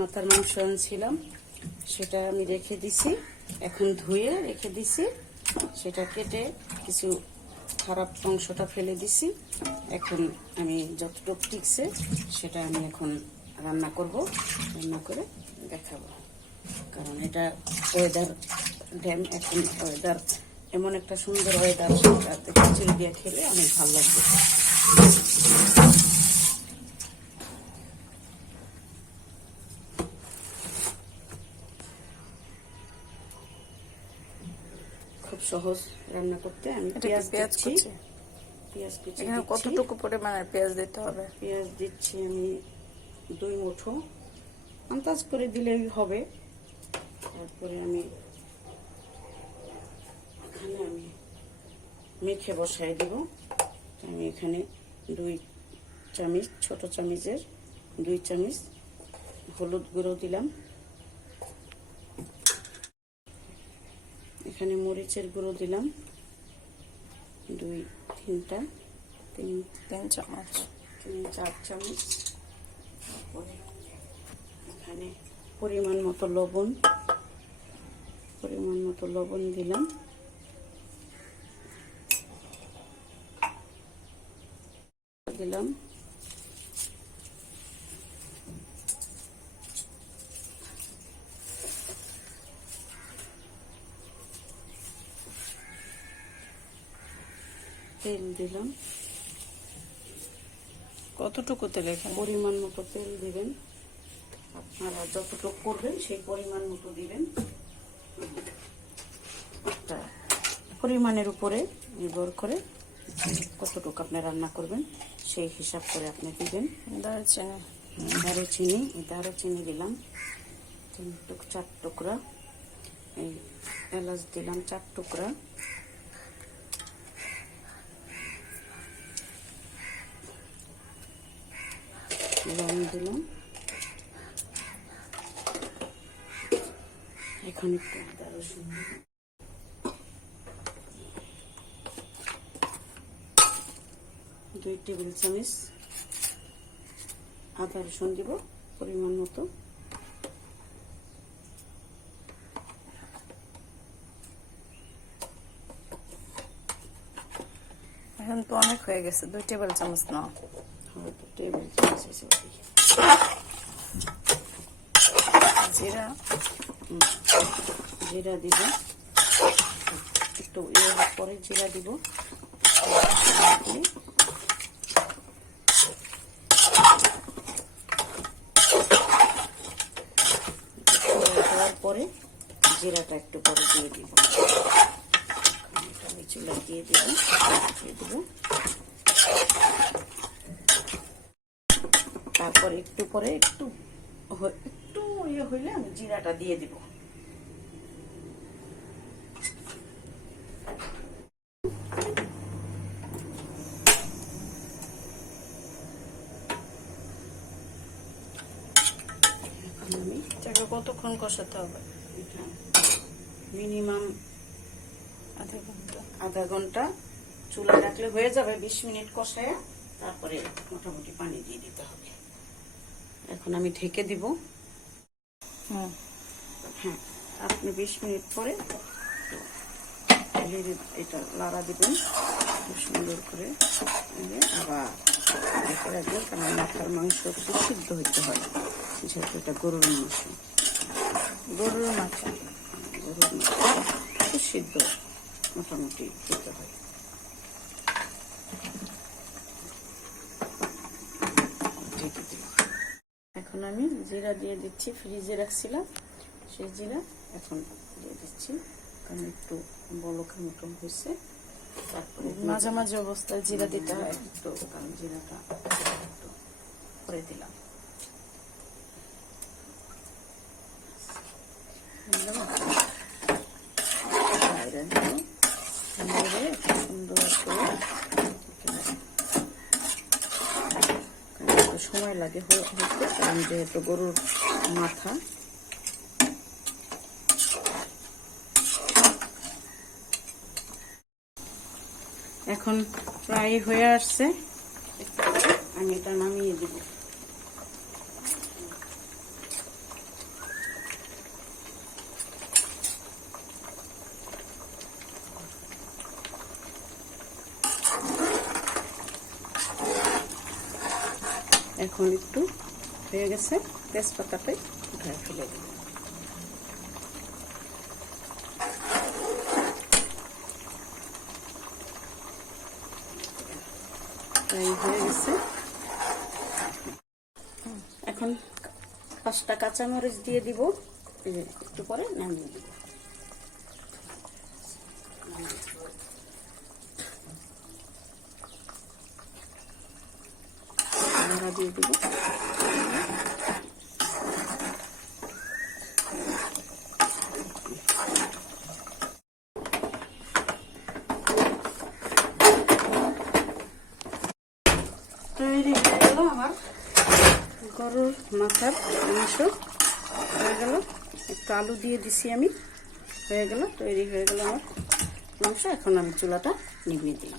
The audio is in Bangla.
মাথার মাংস আনছিলাম, সেটা আমি রেখে দিছি। এখন ধুয়ে রেখে দিছি, সেটা কেটে কিছু খারাপ অংশটা ফেলে দিছি। এখন আমি যতটুকু টিকছে সেটা আমি এখন রান্না করব, রান্না করে দেখাবো। কারণ এটা ওয়েদার ড্যাম, এখন ওয়েদার এমন একটা সুন্দর ওয়েদার, সেটাতে খিচুড়ি দিয়ে খেলে অনেক ভালো লাগবে। খুব সহজ রান্না করতে। আমি পেঁয়াজ দিচ্ছি, পেঁয়াজ কুচি এখানে কতটুকু পরিমাণের পেঁয়াজ দিতে হবে? পেঁয়াজ দিচ্ছি আমি 2 মুঠো, আন্দাজ করে দিলেই হবে। তারপরে আমি এখানে মেখে বসাই দিব। আমি এখানে 2 চামচ, ছোট চামচের 2 চামচ হলুদ গুঁড়ো দিলাম। এখানে মরিচের গুঁড়ো দিলাম 3 চামচ, 4 চামচ। তারপরে এখানে পরিমাণ মতো লবণ দিলাম। তেল দিলাম। কতটুকু তেল? এখানে পরিমাণ মতো তেল দিবেন, আপনারা যতটুকু করবেন সেই পরিমাণ মতো দিবেন। পরিমাণের উপরে নির্ভর করে কতটুকু আপনি রান্না করবেন সেই হিসাব করে আপনি দিবেন। দারুচিনি দিলাম 4 টুকরা। এই এলাচ দিলাম 4 টুকরা। লবণ দিলাম। এখন একটু আদা রসুন, 2 টেবিল চামচ আদা রসুন দিব পরিমাণ মতো। এখন তো অনেক হয়ে গেছে, 2 টেবিল চামচ না? 2 টেবিল চামচ হয়েছে। জিরা দিব একটু, পরে জিরা দিব। দেওয়ার পরে জিরাটা একটু পরে দিয়ে দিব। আমি চুলা দিয়ে দিব। তারপরে একটু পরে একটু ইয়ে হইলে আমি জিরাটা দিয়ে দিব। কতক্ষণ কষাতে হবে? মিনিমাম আধা ঘন্টা চুলা রাখলে হয়ে যাবে। 20 মিনিট কষায় তারপরে মোটামুটি পানি দিয়ে দিতে হবে। এখন আমি ঢেকে দিব। হ্যাঁ, আপনি 20 মিনিট পরে এটা লাড়া দিবেন খুব সুন্দর করে। আবার ঢেকে রাখবেন, কারণ মাথার মাংস একটু সিদ্ধ হইতে হয়, যেহেতু এটা গরুর মাংস। গরুর মাংস একটু সিদ্ধ মোটামুটি দিতে হয়। এখন আমি জিরা দিয়ে দিচ্ছি, ফ্রিজে রাখছিলাম সেই জিরা এখন দিয়ে দিচ্ছি, কারণ একটু বলকের মতন হয়েছে। তারপরে মাঝামাঝি অবস্থায় জিরা দিতে হয় তো, কারণ জিরাটা একটু করে দিলাম। সময় লাগে হতে, কারণ যেহেতু গরুর মাথা। এখন প্রায় হয়ে আসছে, আমি এটা নামিয়ে দিব। এখন একটু হয়ে গেছে, তেজপাতাটা উঠায় ফেলে দেব। হয়ে গেছে। এখন 5টা কাঁচামরিচ দিয়ে দিব, একটু পরে নামিয়ে দিব। দিয়ে দিব। তৈরি হয়ে গেল আমার গরুর মাথার মাংস, হয়ে গেল। একটু আলু দিয়ে দিছি আমি, হয়ে গেল, তৈরি হয়ে গেল আমার মাংস। এখন আমি চুলাটা নিভিয়ে দিই।